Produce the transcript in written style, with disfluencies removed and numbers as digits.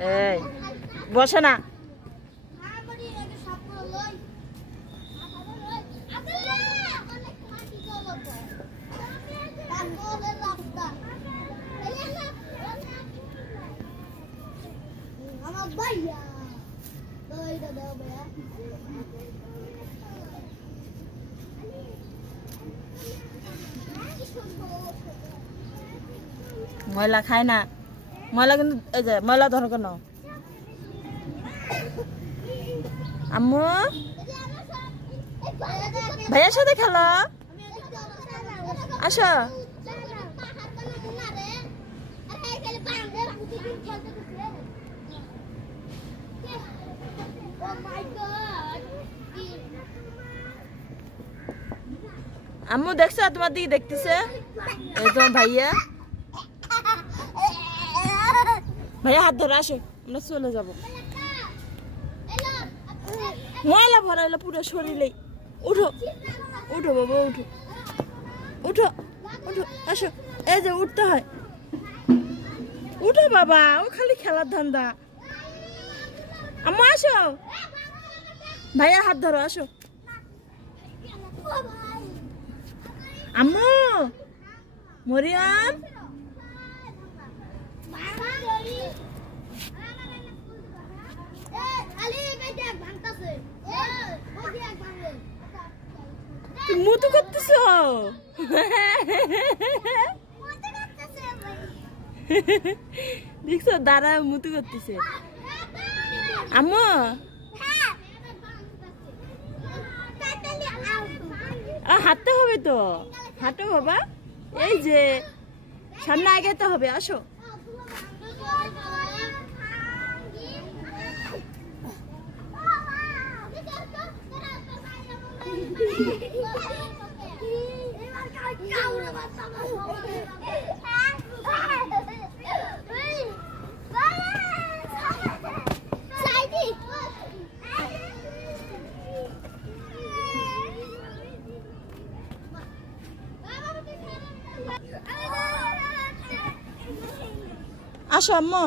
এই বসে না। ময়লা খায় না, ময়লা কিন্তু এই যে ময়লা ধরো কেন আম্মু? ভাইয়ার সাথে খেলো, আসো। আম্মু দেখছো তোমার দিকে দেখতেছে, এই তোমার ভাইয়া। ভাইয়া হাত ধরে আসো, আমরা চলে যাবো। ময়লা ভরা হলো পুরো শরীরে। উঠো উঠো বাবা, উঠো উঠো উঠো, আসো। এই যে উঠতে হয়, উঠো বাবা, ও খালি খেলার ধান্দা। আম্মু আসো, ভাইয়া হাত ধরো, আসো। আম্মু, মরিয়ম, মুতু করতেছ? দেখছো দাঁড়া, মুতু করতেছে। আম্মু হাঁটতে হবে তো, হাঁটো বাবা, এই যে সামনে আগাতে হবে, আসো। আসো আম্মু।